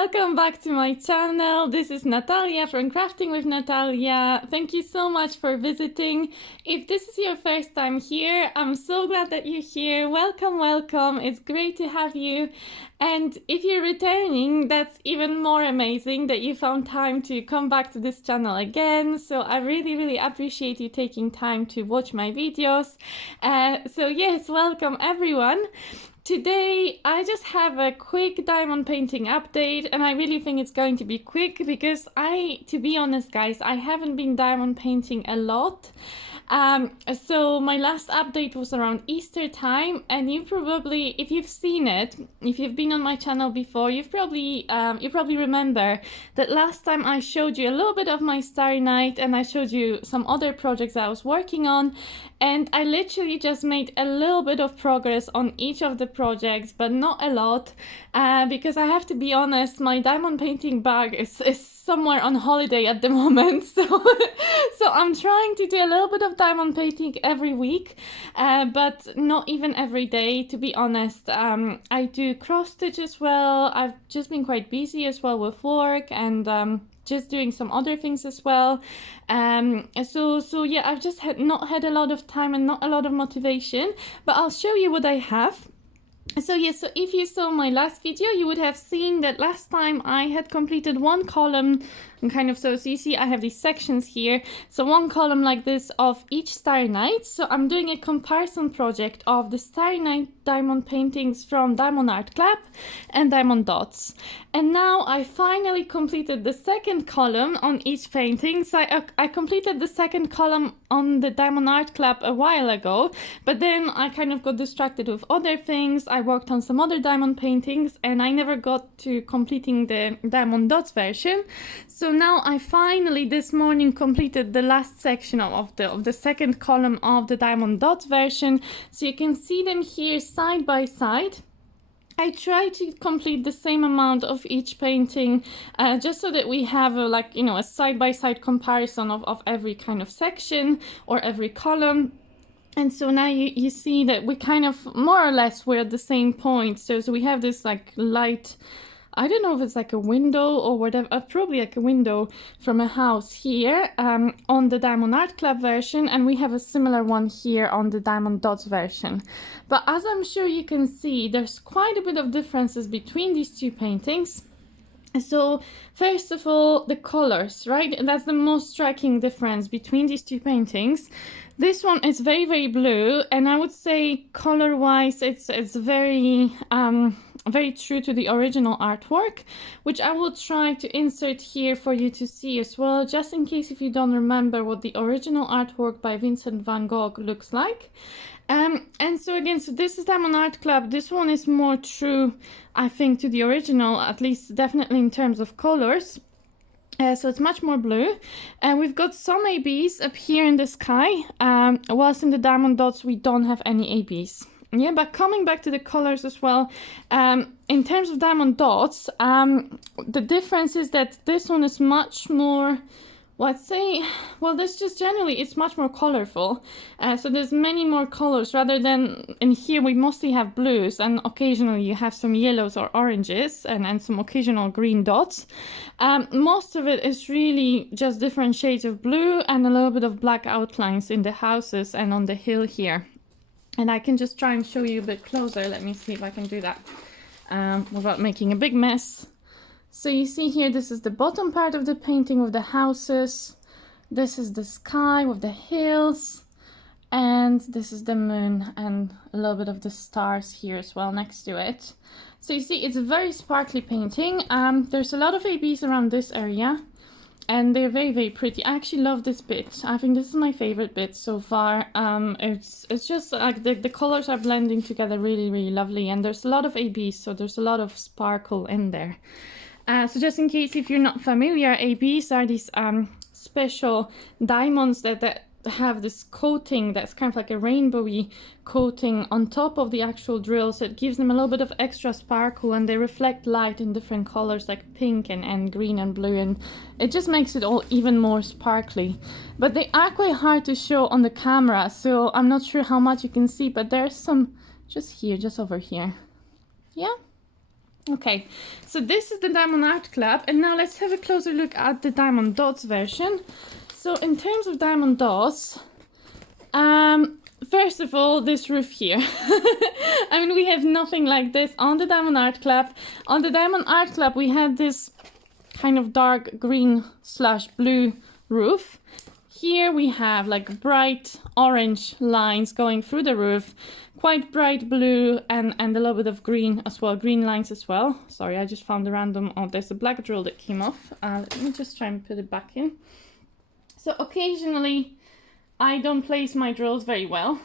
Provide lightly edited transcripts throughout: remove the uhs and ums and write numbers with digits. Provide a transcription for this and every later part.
welcome back to my channel. This is Natalia from Crafting with Natalia. Thank you so much for visiting. If this is your first time here, I'm so glad that you're here. Welcome, welcome. It's great to have you. And if you're returning, that's even more amazing that you found time to come back to this channel again. So I really appreciate you taking time to watch my videos. So yes, welcome everyone. Today I just have a quick diamond painting update, and I really think it's going to be quick because to be honest guys, I haven't been diamond painting a lot. So my last update was around Easter time, and you probably, if you've seen it, if you've been on my channel before, you probably remember that last time I showed you a little bit of my Starry Night, and I showed you some other projects I was working on, and I literally just made a little bit of progress on each of the projects, but not a lot, because I have to be honest, my diamond painting bag is somewhere on holiday at the moment, so I'm trying to do a little bit of diamond painting every week, but not even every day, to be honest. I do cross stitch as well. I've just been quite busy as well with work and just doing some other things as well. So yeah, I've just not had a lot of time and not a lot of motivation, but I'll show you what I have. So yes, so if you saw my last video, you would have seen that last time I had completed one column, and kind of so you see I have these sections here, so one column like this of each Starry Night. So I'm doing a comparison project of the Starry Night diamond paintings from Diamond Art Club and Diamond Dots, and now I finally completed the second column on each painting. So I completed the second column on the Diamond Art Club a while ago, but then I kind of got distracted with other things. I worked on some other diamond paintings and I never got to completing the Diamond Dots version. So now I finally this morning completed the last section of the second column of the Diamond Dots version. So you can see them here side by side. I try to complete the same amount of each painting, just so that we have a side-by-side comparison of every kind of section or every column. And so now you see that we kind of more or less we're at the same point. So we have this like light, I don't know if it's like a window or whatever, probably like a window from a house here on the Diamond Art Club version, and we have a similar one here on the Diamond Dots version. But as I'm sure you can see, there's quite a bit of differences between these two paintings. So first of all, the colors, right? That's the most striking difference between these two paintings. This one is very blue, and I would say color-wise, it's very very true to the original artwork, which I will try to insert here for you to see as well, just in case if you don't remember what the original artwork by Vincent van Gogh looks like. And so again, so this is Diamond Art Club. This one is more true, I think, to the original, at least definitely in terms of colors. So it's much more blue, and we've got some ABs up here in the sky, whilst in the Diamond Dots we don't have any ABs. Yeah, but coming back to the colors as well, in terms of Diamond Dots, the difference is that this one is much more, let's say, well, this just generally, it's much more colorful. So there's many more colors rather than in here we mostly have blues, and occasionally you have some yellows or oranges and some occasional green dots. Most of it is really just different shades of blue and a little bit of black outlines in the houses and on the hill here. And I can just try and show you a bit closer. Let me see if I can do that without making a big mess. So you see here, this is the bottom part of the painting with the houses. This is the sky with the hills. And this is the moon and a little bit of the stars here as well next to it. So you see, it's a very sparkly painting. There's a lot of ABs around this area, and they're very pretty. I actually love this bit. I think this is my favorite bit so far. It's just like the colors are blending together really lovely, and there's a lot of ABs, so there's a lot of sparkle in there. So just in case if you're not familiar, ABs are these special diamonds that have this coating that's kind of like a rainbowy coating on top of the actual drill, so it gives them a little bit of extra sparkle, and they reflect light in different colors like pink and green and blue, and it just makes it all even more sparkly. But they are quite hard to show on the camera, so I'm not sure how much you can see, but there's some just here, just over here. Yeah, Okay, so this is the Diamond Art Club, and now let's have a closer look at the Diamond Dots version. So in terms of Diamond Dots, first of all, this roof here. I mean, we have nothing like this on the Diamond Art Club. On the Diamond Art Club, we had this kind of dark green / blue roof. Here we have like bright orange lines going through the roof, quite bright blue and a little bit of green as well, green lines as well. Sorry, I just found a random, oh, there's a black drill that came off. Let me just try and put it back in. So occasionally I don't place my drills very well.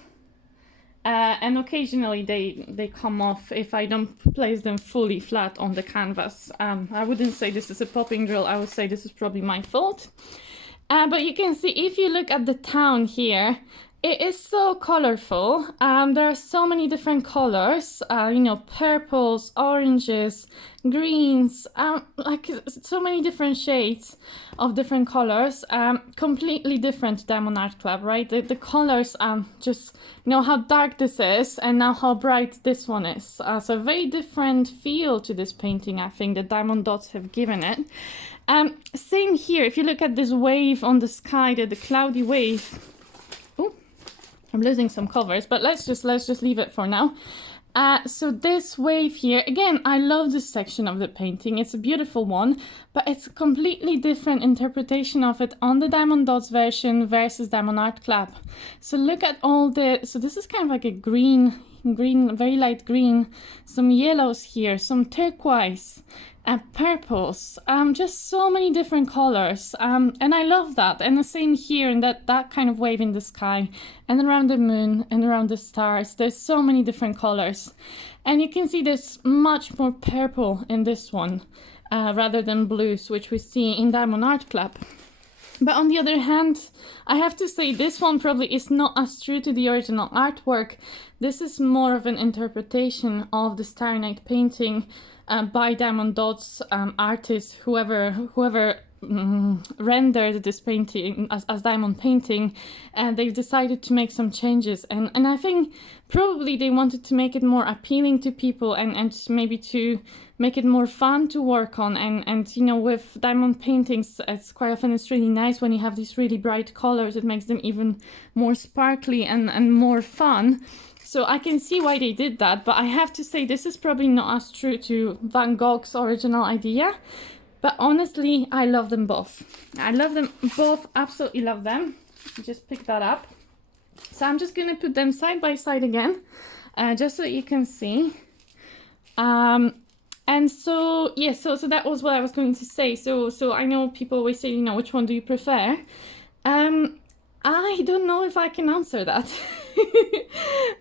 And occasionally they come off if I don't place them fully flat on the canvas. I wouldn't say this is a popping drill, I would say this is probably my fault. But you can see if you look at the town here, it is so colorful. There are so many different colors, you know, purples, oranges, greens, like so many different shades of different colors, completely different Diamond Art Club, right? The colors, just, you know, how dark this is and now how bright this one is. So very different feel to this painting, I think, the Diamond Dots have given it. Same here, if you look at this wave on the sky, the cloudy wave. Oh, I'm losing some covers, but let's just leave it for now. So this wave here, again, I love this section of the painting. It's a beautiful one, but it's a completely different interpretation of it on the Diamond Dots version versus Diamond Art Club. So look at all so this is kind of like a green, very light green, some yellows here, some turquoise, purples, just so many different colors, and I love that. And the same here in that kind of wave in the sky and around the moon and around the stars. There's so many different colors, and you can see there's much more purple in this one rather than blues, which we see in Diamond Art Club. But on the other hand, I have to say this one probably is not as true to the original artwork. This is more of an interpretation of the Starry Night painting by Diamond Dots artist, whoever rendered this painting as diamond painting, and they've decided to make some changes, and I think probably they wanted to make it more appealing to people and maybe to make it more fun to work on, and you know, with diamond paintings, it's quite often it's really nice when you have these really bright colors. It makes them even more sparkly and more fun. So I can see why they did that, but I have to say this is probably not as true to Van Gogh's original idea. But honestly, I love them both. I love them both, absolutely love them. Just pick that up. So I'm just gonna put them side by side again, just so you can see. And so, yeah, so that was what I was going to say. So I know people always say, you know, which one do you prefer? I don't know if I can answer that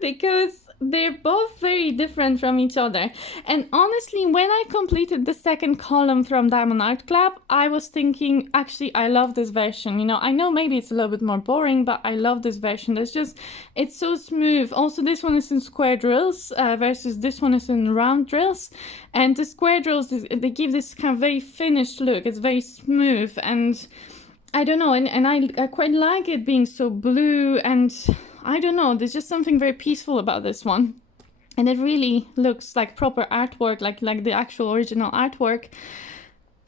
because they're both very different from each other. And honestly, when I completed the second column from Diamond Art Club, I was thinking, actually, I love this version. You know, I know maybe it's a little bit more boring, but I love this version. It's so smooth. Also, this one is in square drills versus this one is in round drills. And the square drills, they give this kind of very finished look. It's very smooth, and I don't know, and I quite like it being so blue, and I don't know, there's just something very peaceful about this one. And it really looks like proper artwork, like the actual original artwork.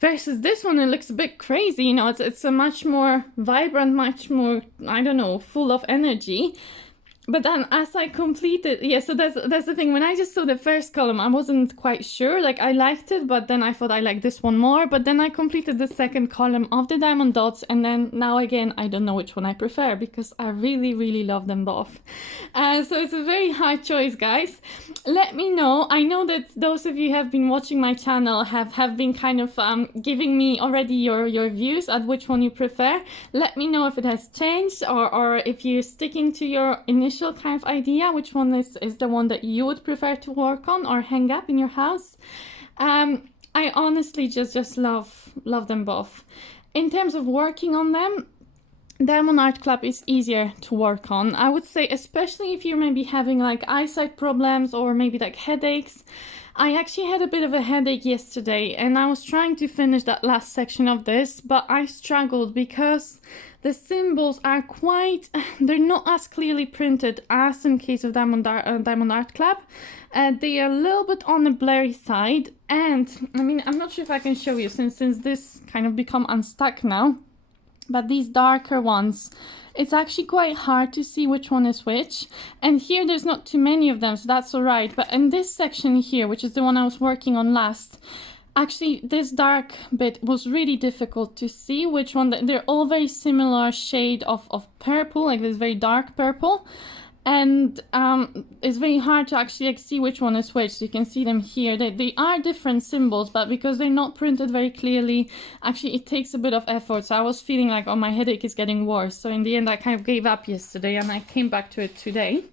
Versus this one, it looks a bit crazy, you know, it's a much more vibrant, much more, I don't know, full of energy. But then as I completed, yeah, so that's the thing. When I just saw the first column, I wasn't quite sure. Like, I liked it, but then I thought I liked this one more. But then I completed the second column of the Diamond Dots, and then now again, I don't know which one I prefer because I really, really love them both. So it's a very hard choice, guys. Let me know. I know that those of you who have been watching my channel have been kind of giving me already your views at which one you prefer. Let me know if it has changed or if you're sticking to your initial kind of idea, which one is the one that you would prefer to work on or hang up in your house. I honestly just love them both. In terms of working on them, Diamond Art Club is easier to work on. I would say, especially if you're maybe having like eyesight problems or maybe like headaches. I actually had a bit of a headache yesterday and I was trying to finish that last section of this, but I struggled because the symbols are they're not as clearly printed as in case of Diamond Art Club. They are a little bit on the blurry side, and I mean, I'm not sure if I can show you since this kind of become unstuck now. But these darker ones, it's actually quite hard to see which one is which. And here there's not too many of them, so that's all right. But in this section here, which is the one I was working on last, actually this dark bit was really difficult to see which one. They're all very similar shade of purple, like this very dark purple. And it's very hard to actually see which one is which. So you can see them here. They are different symbols, but because they're not printed very clearly, actually it takes a bit of effort. So I was feeling like, oh, my headache is getting worse. So in the end, I kind of gave up yesterday and I came back to it today.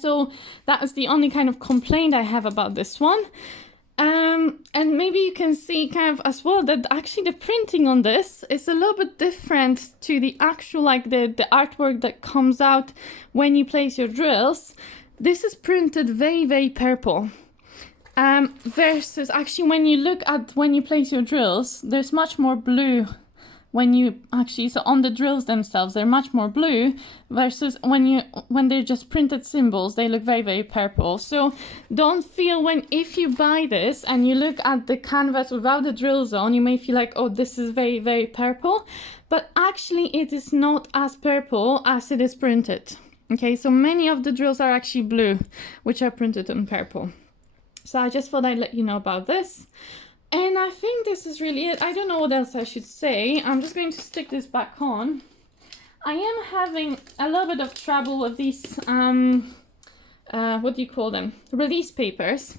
So that is the only kind of complaint I have about this one. And maybe you can see kind of as well that actually the printing on this is a little bit different to the actual, like the artwork that comes out when you place your drills. This is printed very, very purple. Versus actually when you place your drills, there's much more blue so on the drills themselves, they're much more blue versus when they're just printed symbols, they look very, very purple. So don't feel if you buy this and you look at the canvas without the drills on, you may feel like, oh, this is very, very purple, but actually it is not as purple as it is printed. Okay, so many of the drills are actually blue, which are printed in purple. So I just thought I'd let you know about this. And I think this is really it. I don't know what else I should say. I'm just going to stick this back on. I am having a little bit of trouble with these, what do you call them? Release papers.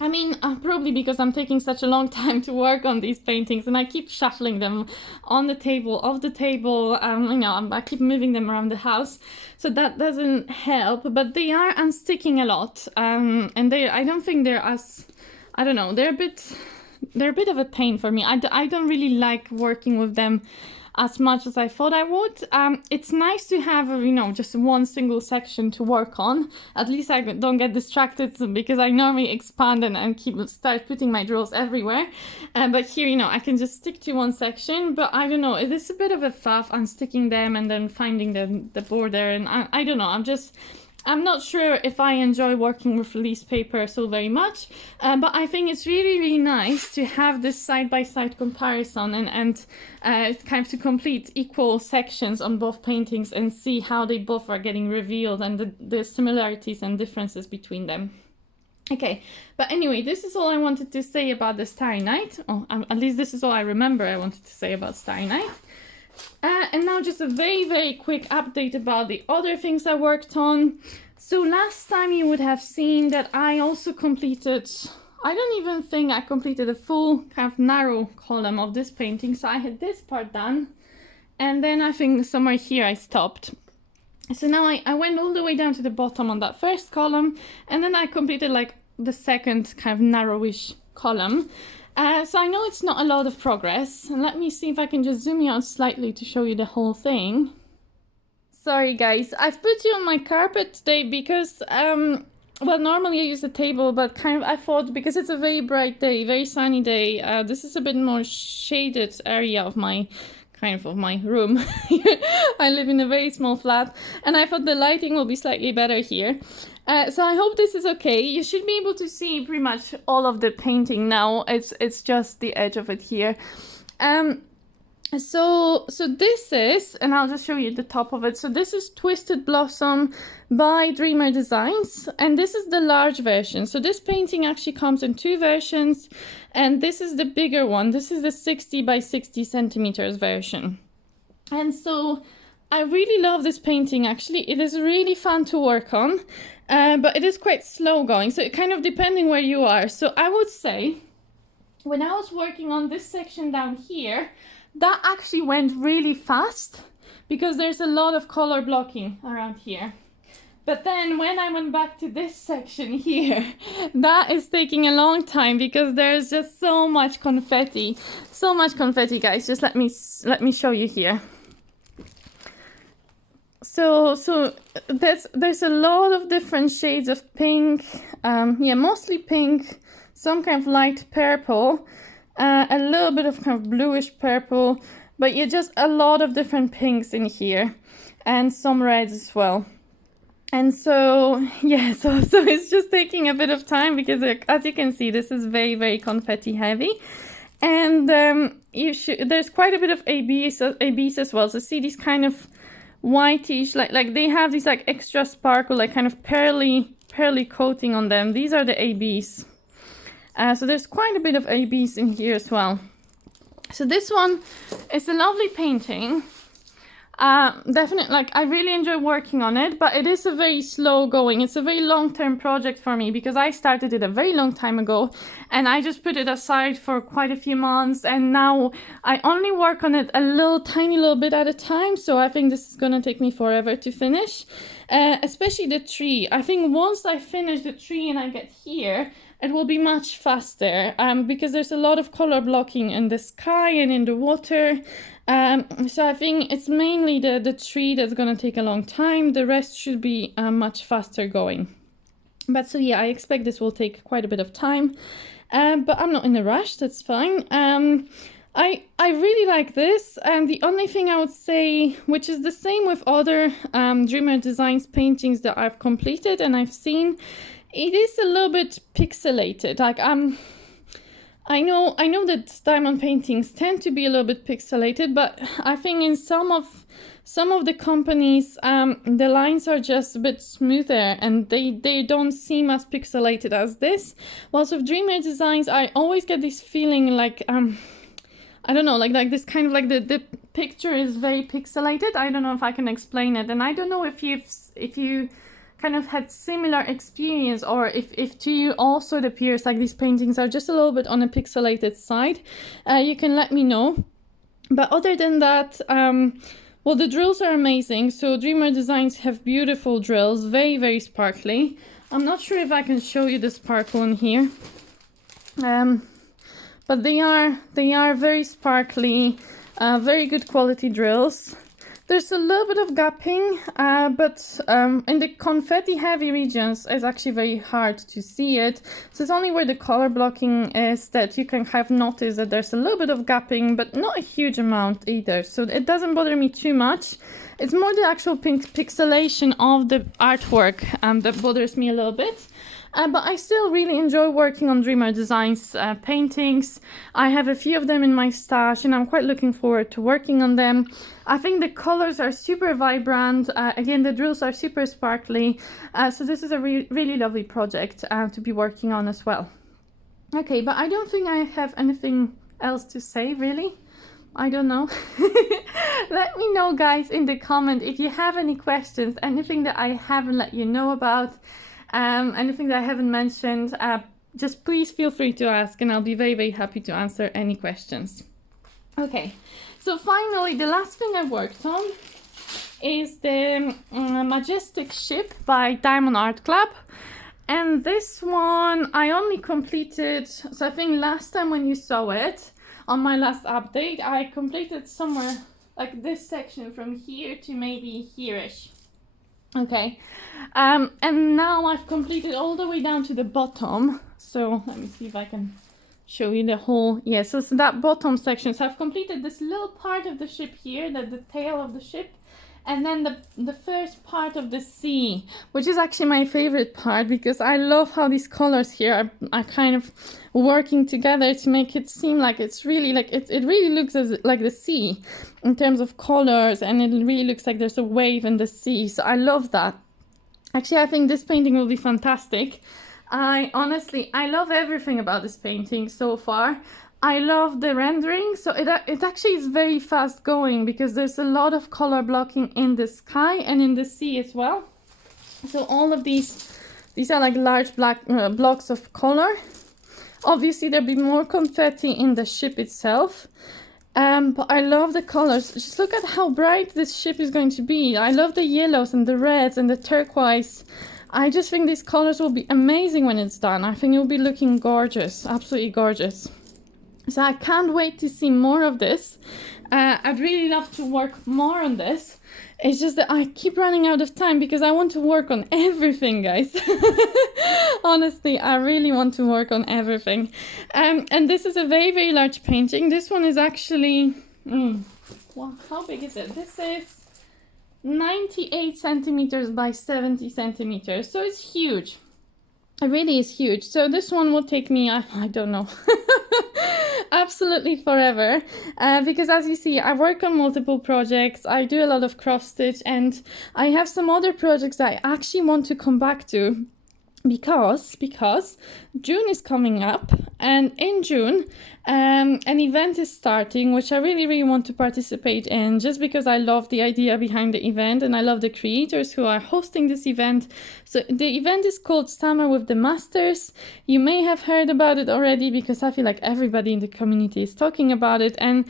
I mean, probably because I'm taking such a long time to work on these paintings and I keep shuffling them on the table, off the table, I keep moving them around the house. So that doesn't help, but they are unsticking a lot. And I don't think they're as, I don't know, they're a bit of a pain for me. I don't really like working with them as much as I thought I would. It's nice to have, just one single section to work on. At least I don't get distracted because I normally expand and start putting my drills everywhere. But here, I can just stick to one section. But I don't know, it is a bit of a faff unsticking them and then finding the border. And I don't know, I'm not sure if I enjoy working with release paper so very much, but I think it's really, really nice to have this side-by-side comparison and kind of to complete equal sections on both paintings and see how they both are getting revealed and the similarities and differences between them. Okay, but anyway, this is all I wanted to say about the Starry Night. Oh, at least this is all I remember I wanted to say about Starry Night. And now just a very, very quick update about the other things I worked on. So last time you would have seen that I also completed, I don't even think I completed a full kind of narrow column of this painting. So I had this part done and then I think somewhere here I stopped. So now I went all the way down to the bottom on that first column and then I completed like the second kind of narrowish column. So I know it's not a lot of progress, and let me see if I can just zoom you out slightly to show you the whole thing. Sorry guys, I've put you on my carpet today because, well, normally I use a table, but kind of I thought because it's a very bright day, very sunny day, this is a bit more shaded area of my room. I live in a very small flat and I thought the lighting will be slightly better here. So I hope this is okay. You should be able to see pretty much all of the painting now. It's just the edge of it here. So this is, and I'll just show you the top of it. So this is Twisted Blossom by Dreamer Designs, and this is the large version. So this painting actually comes in two versions, and this is the bigger one. This is the 60 by 60 centimeters version. And so I really love this painting. Actually, it is really fun to work on, but it is quite slow going. So it kind of depending where you are. So I would say when I was working on this section down here, that actually went really fast because there's a lot of color blocking around here. But then when I went back to this section here, that is taking a long time because there's just so much confetti. So much confetti, guys. Just let me show you here. so there's a lot of different shades of pink, yeah, mostly pink, some kind of light purple, a little bit of kind of bluish purple, but yeah, just a lot of different pinks in here, and some reds as well. And so, yeah, so it's just taking a bit of time because, as you can see, this is very, very confetti heavy. And there's quite a bit of ABs as well. So see these kind of whitish, like they have these like extra sparkle, like kind of pearly coating on them. These are the ABs. So there's quite a bit of ABs in here as well. So this one is a lovely painting. Definitely, like, I really enjoy working on it, but it is a very slow going. It's a very long-term project for me because I started it a very long time ago and I just put it aside for quite a few months, and now I only work on it a tiny little bit at a time. So I think this is gonna take me forever to finish, especially the tree. I think once I finish the tree and I get here, it will be much faster because there's a lot of color blocking in the sky and in the water. So I think it's mainly the tree that's going to take a long time. The rest should be much faster going. But so yeah, I expect this will take quite a bit of time. But I'm not in a rush, that's fine. I really like this, and the only thing I would say, which is the same with other Dreamer Designs paintings that I've completed and I've seen, it is a little bit pixelated. Like I know that diamond paintings tend to be a little bit pixelated, but I think in some of the companies, the lines are just a bit smoother and they don't seem as pixelated as this. Whilst with Dreamer Designs, I always get this feeling like I don't know, like this kind of like the picture is very pixelated. I don't know if I can explain it, and I don't know if you kind of had similar experience, or if to you also it appears like these paintings are just a little bit on a pixelated side. You can let me know. But other than that, well, the drills are amazing. So Dreamer Designs have beautiful drills, very, very sparkly. I'm not sure if I can show you the sparkle in here. But they are very sparkly, very good quality drills. There's a little bit of gapping, but in the confetti heavy regions, it's actually very hard to see it. So it's only where the color blocking is that you can have noticed that there's a little bit of gapping, but not a huge amount either. So it doesn't bother me too much. It's more the actual pixelation of the artwork that bothers me a little bit. But I still really enjoy working on Dreamer Designs paintings. I have a few of them in my stash and I'm quite looking forward to working on them. I think the colors are super vibrant. Again, the drills are super sparkly. So this is a really lovely project to be working on as well. Okay, but I don't think I have anything else to say, really. I don't know. Let me know, guys, in the comment if you have any questions, anything that I haven't let you know about. Anything that I haven't mentioned, just please feel free to ask and I'll be very, very happy to answer any questions. Okay, so finally, the last thing I worked on is the Majestic Ship by Diamond Art Club. And this one I only completed, so I think last time when you saw it, on my last update, I completed somewhere like this section from here to maybe here-ish. Okay, and now I've completed all the way down to the bottom. So let me see if I can show you the whole, yeah, so that bottom section. So I've completed this little part of the ship here, the tail of the ship, and then the first part of the sea, which is actually my favorite part because I love how these colors here are kind of working together to make it seem like it's really like it really looks like the sea in terms of colors, and it really looks like there's a wave in the sea. So I love that. Actually, I think this painting will be fantastic. I love everything about this painting so far. I love the rendering, so it actually is very fast going because there's a lot of color blocking in the sky and in the sea as well. So all of these are like large black blocks of color. Obviously there'll be more confetti in the ship itself, but I love the colors. Just look at how bright this ship is going to be. I love the yellows and the reds and the turquoise. I just think these colors will be amazing when it's done. I think it will be looking gorgeous, absolutely gorgeous. So I can't wait to see more of this. I'd really love to work more on this. It's just that I keep running out of time because I want to work on everything, guys. Honestly, I really want to work on everything. And this is a very, very large painting. This one is actually, well, how big is it? This is 98 centimeters by 70 centimeters. So it's huge. It really is huge. So this one will take me, I don't know, absolutely forever. Because as you see, I work on multiple projects. I do a lot of cross stitch, and I have some other projects that I actually want to come back to. Because June is coming up, and in June an event is starting which I really, really want to participate in, just because I love the idea behind the event and I love the creators who are hosting this event. So the event is called Summer with the Masters. You may have heard about it already because I feel like everybody in the community is talking about it, and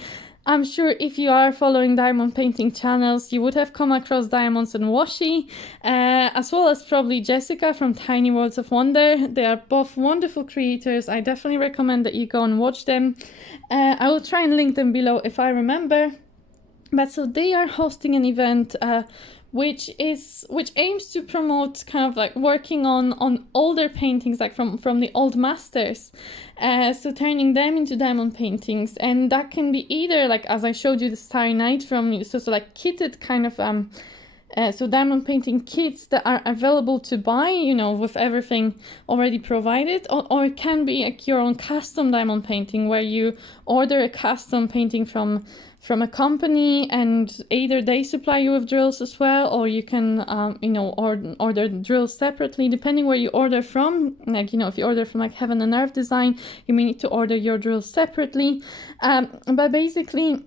I'm sure if you are following diamond painting channels, you would have come across Diamonds and Washi, as well as probably Jessica from Tiny Worlds of Wonder. They are both wonderful creators. I definitely recommend that you go and watch them. I will try and link them below if I remember. But so they are hosting an event which aims to promote kind of like working on older paintings, like from the old masters, so turning them into diamond paintings. And that can be either, like as I showed you, the Starry Night from, so like kitted kind of so diamond painting kits that are available to buy, you know, with everything already provided, or it can be like your own custom diamond painting where you order a custom painting from a company, and either they supply you with drills as well, or you can order drills separately depending where you order from. Like, you know, if you order from like Heaven and Earth Design, you may need to order your drills separately, but basically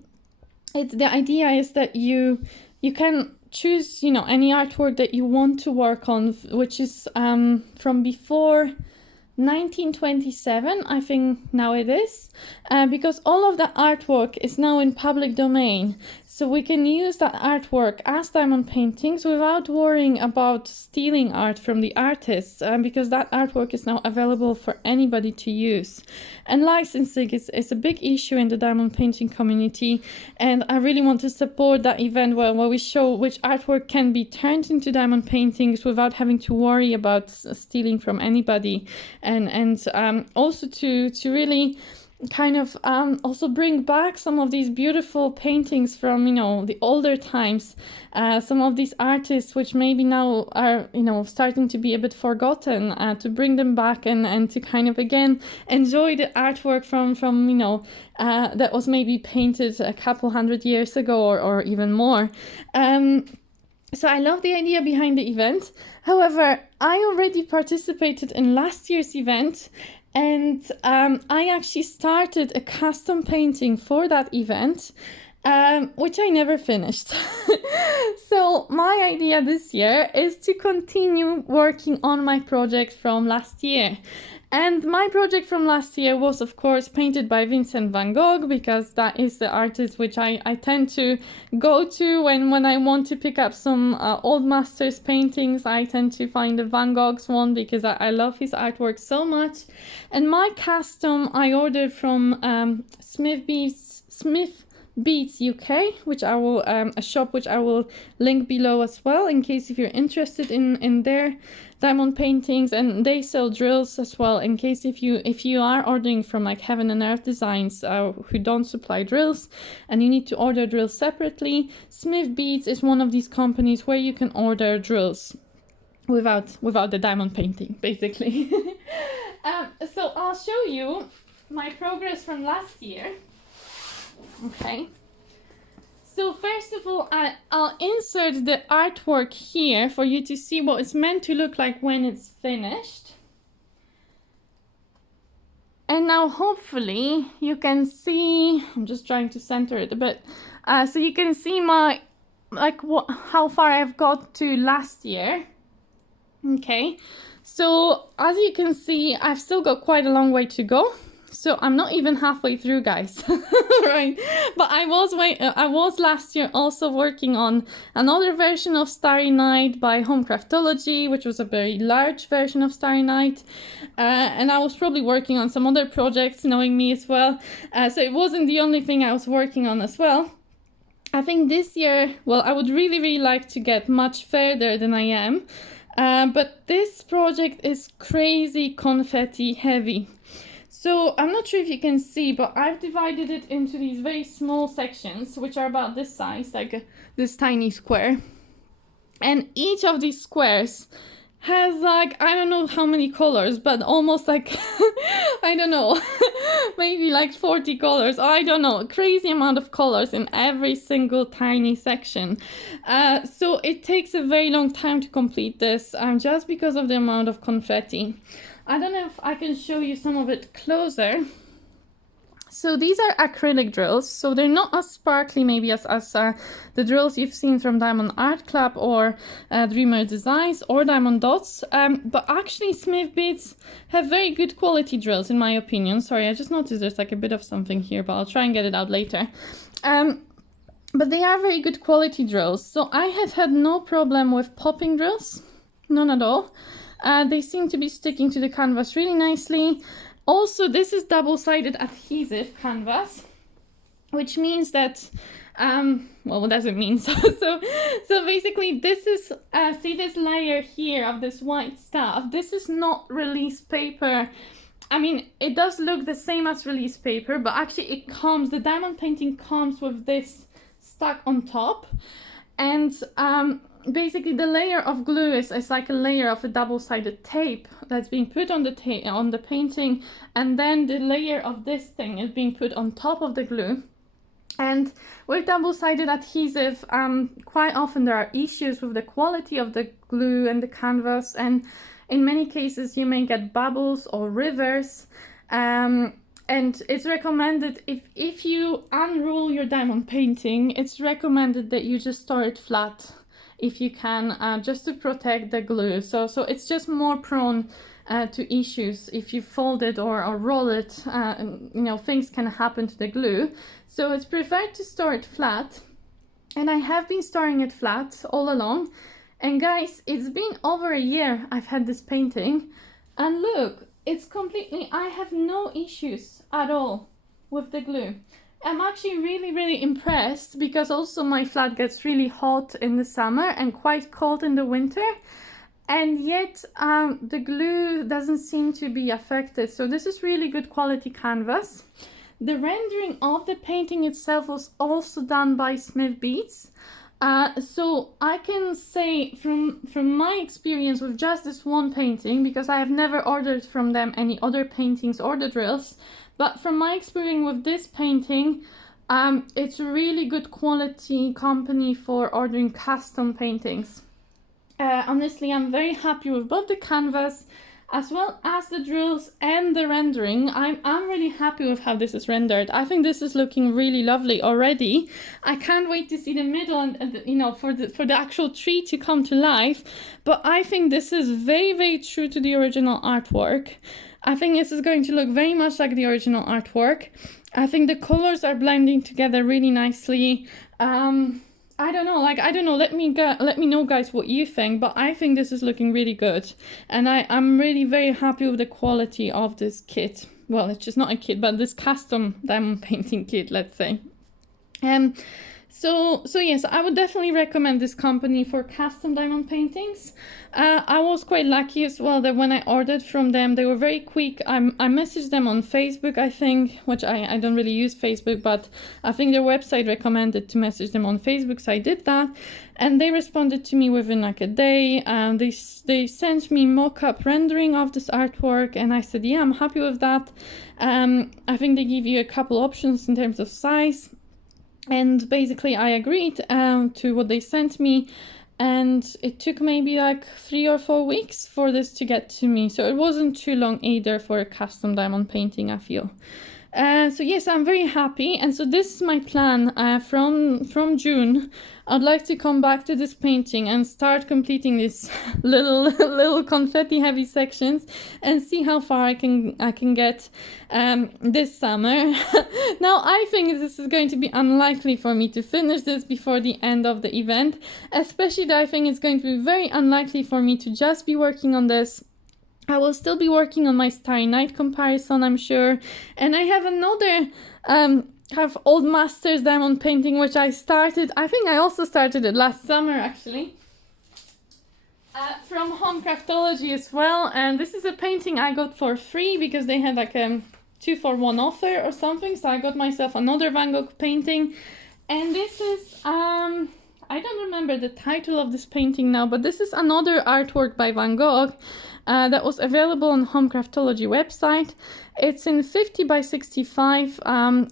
the idea is that you can choose, you know, any artwork that you want to work on, which is from before 1927, I think now it is, because all of the artwork is now in public domain. So we can use that artwork as diamond paintings without worrying about stealing art from the artists, because that artwork is now available for anybody to use. And licensing is a big issue in the diamond painting community, and I really want to support that event where we show which artwork can be turned into diamond paintings without having to worry about stealing from anybody, and also to really kind of also bring back some of these beautiful paintings from, you know, the older times, some of these artists which maybe now are, you know, starting to be a bit forgotten, to bring them back and to kind of again enjoy the artwork from you know, that was maybe painted a couple hundred years ago or even more. So I love the idea behind the event. However, I already participated in last year's event, and I actually started a custom painting for that event, which I never finished. So my idea this year is to continue working on my project from last year. And my project from last year was, of course, painted by Vincent van Gogh, because that is the artist which I tend to go to when I want to pick up some old masters paintings. I tend to find the Van Gogh's one because I love his artwork so much. And my custom I ordered from Smith Beats UK, which I will a shop which I will link below as well, in case if you're interested in their diamond paintings, and they sell drills as well, in case if you are ordering from like Heaven and Earth Designs, who don't supply drills and you need to order drills separately. Smith Beats is one of these companies where you can order drills without the diamond painting, basically. So I'll show you my progress from last year. Okay, so first of all, I'll insert the artwork here for you to see what it's meant to look like when it's finished. And now hopefully you can see, I'm just trying to center it a bit, so you can see my, like, how far I've got to last year. Okay, so as you can see, I've still got quite a long way to go. So I'm not even halfway through, guys. Right? But I was last year also working on another version of Starry Night by HomeCraftology, which was a very large version of Starry Night. And I was probably working on some other projects, knowing me as well. So it wasn't the only thing I was working on as well. I think this year, well, I would really, really like to get much further than I am. But this project is crazy confetti heavy. So I'm not sure if you can see, but I've divided it into these very small sections, which are about this size, like this tiny square. And each of these squares has like, I don't know how many colors, but almost like, I don't know, maybe like 40 colors. I don't know, a crazy amount of colors in every single tiny section. So it takes a very long time to complete this, just because of the amount of confetti. I don't know if I can show you some of it closer. So these are acrylic drills, so they're not as sparkly maybe as the drills you've seen from Diamond Art Club or Dreamer Designs or Diamond Dots, but actually Smith Beads have very good quality drills in my opinion. Sorry, I just noticed there's like a bit of something here, but I'll try and get it out later. But they are very good quality drills, so I have had no problem with popping drills, none at all. They seem to be sticking to the canvas really nicely. Also, this is double-sided adhesive canvas, which means that, well, what does it mean? So basically, this is, see this layer here of this white stuff? This is not release paper. I mean, it does look the same as release paper, but actually it comes, the diamond painting comes with this stuck on top. And basically the layer of glue is like a layer of a double-sided tape that's being put on the painting, and then the layer of this thing is being put on top of the glue. And with double-sided adhesive, quite often there are issues with the quality of the glue and the canvas, and in many cases you may get bubbles or rivers. And it's recommended, if you unroll your diamond painting, it's recommended that you just store it flat if you can, just to protect the glue. So it's just more prone to issues if you fold it or roll it. You know, things can happen to the glue. So it's preferred to store it flat. And I have been storing it flat all along. And guys, it's been over a year I've had this painting. And look, it's completely, I have no issues at all with the glue. I'm actually really, really impressed, because also my flat gets really hot in the summer and quite cold in the winter. And yet the glue doesn't seem to be affected. So this is really good quality canvas. The rendering of the painting itself was also done by Smith Beads. So I can say from my experience with just this one painting, because I have never ordered from them any other paintings or the drills, but from my experience with this painting, it's a really good quality company for ordering custom paintings. Honestly, I'm very happy with both the canvas as well as the drills and the rendering. I'm really happy with how this is rendered. I think this is looking really lovely already. I can't wait to see the middle and you know, for the actual tree to come to life. But I think this is very, very true to the original artwork. I think this is going to look very much like the original artwork. I think the colors are blending together really nicely. I don't know, let me know, guys, what you think, but I think this is looking really good. And I'm really very happy with the quality of this kit. Well, it's just not a kit, but this custom diamond painting kit, let's say. So yes, I would definitely recommend this company for custom diamond paintings. I was quite lucky as well that when I ordered from them, they were very quick. I messaged them on Facebook, I think, which I don't really use Facebook, but I think their website recommended to message them on Facebook, so I did that. And they responded to me within like a day. They sent me mock-up rendering of this artwork, and I said, yeah, I'm happy with that. I think they give you a couple options in terms of size. And basically I agreed to what they sent me, and it took maybe like 3 or 4 weeks for this to get to me. So it wasn't too long either for a custom diamond painting, I feel. So yes, I'm very happy, and so this is my plan. From June, I'd like to come back to this painting and start completing these little confetti heavy sections, and see how far I can get this summer. Now I think this is going to be unlikely for me to finish this before the end of the event, especially that I think it's going to be very unlikely for me to just be working on this. I will still be working on my Starry Night comparison, I'm sure. And I have another have old masters diamond painting, which I started. I think I also started it last summer, actually. From HomeCraftology as well. And this is a painting I got for free because they had like a 2-for-1 offer or something. So I got myself another Van Gogh painting. And this is... I don't remember the title of this painting now, but this is another artwork by Van Gogh that was available on HomeCraftology website. It's in 50 by 65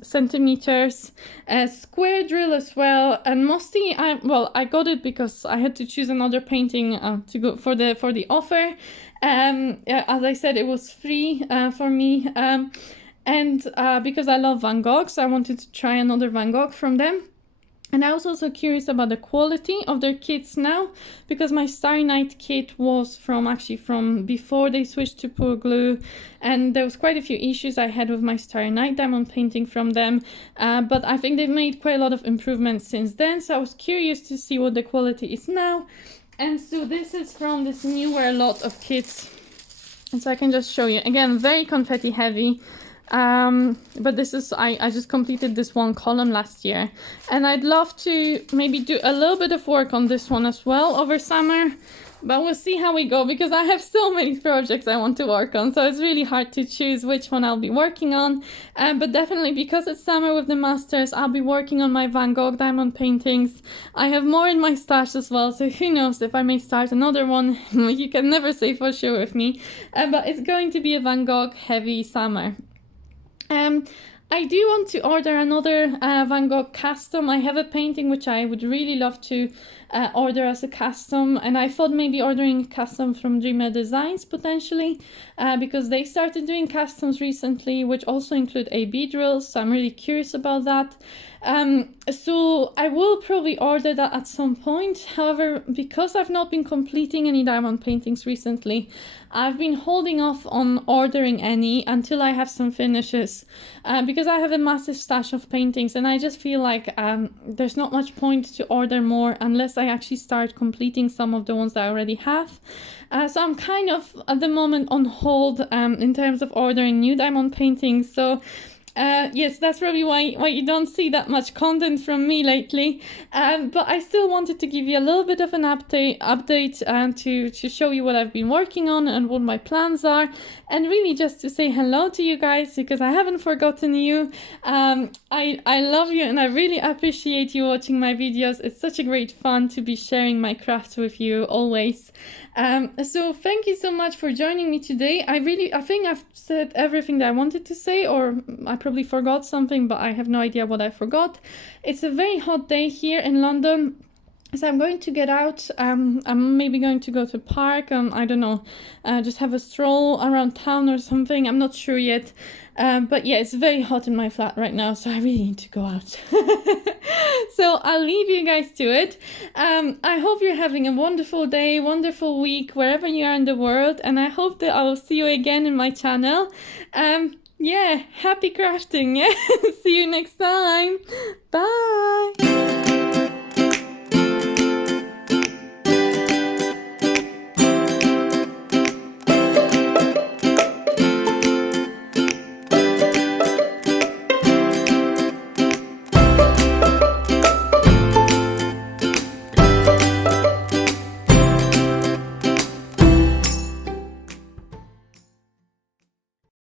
centimeters, a square drill as well, and mostly I got it because I had to choose another painting to go for the offer. As I said, it was free for me, and because I love Van Gogh, so I wanted to try another Van Gogh from them. And I was also curious about the quality of their kits now, because my Starry Night kit was from before they switched to pour glue, and there was quite a few issues I had with my Starry Night diamond painting from them, but I think they've made quite a lot of improvements since then, so I was curious to see what the quality is now. And so this is from this newer lot of kits, and so I can just show you. Again, very confetti heavy. But this is, I just completed this one column last year, and I'd love to maybe do a little bit of work on this one as well over summer, but we'll see how we go, because I have so many projects I want to work on, so it's really hard to choose which one I'll be working on. But definitely, because it's summer with the masters, I'll be working on my Van Gogh diamond paintings. I have more in my stash as well, so who knows if I may start another one. You can never say for sure with me, but it's going to be a Van Gogh heavy summer. I do want to order another Van Gogh custom. I have a painting which I would really love to order as a custom, and I thought maybe ordering a custom from Dreamer Designs potentially, because they started doing customs recently, which also include AB drills, so I'm really curious about that. So I will probably order that at some point. However, because I've not been completing any diamond paintings recently, I've been holding off on ordering any until I have some finishes, because I have a massive stash of paintings, and I just feel like there's not much point to order more unless I actually start completing some of the ones that I already have. So I'm kind of at the moment on hold in terms of ordering new diamond paintings. So yes, that's probably why you don't see that much content from me lately. But I still wanted to give you a little bit of an update to show you what I've been working on and what my plans are, and really just to say hello to you guys, because I haven't forgotten you. I love you, and I really appreciate you watching my videos. It's such a great fun to be sharing my craft with you always. So thank you so much for joining me today. I think I've said everything that I wanted to say, or I probably forgot something, but I have no idea what I forgot. It's a very hot day here in London, so I'm going to get out. I'm maybe going to go to a park, I don't know, just have a stroll around town or something. I'm not sure yet. But yeah, it's very hot in my flat right now, so I really need to go out. So I'll leave you guys to it. I hope you're having a wonderful day, wonderful week, wherever you are in the world, and I hope that I will see you again in my channel. Yeah, happy crafting. Yeah. See you next time. Bye.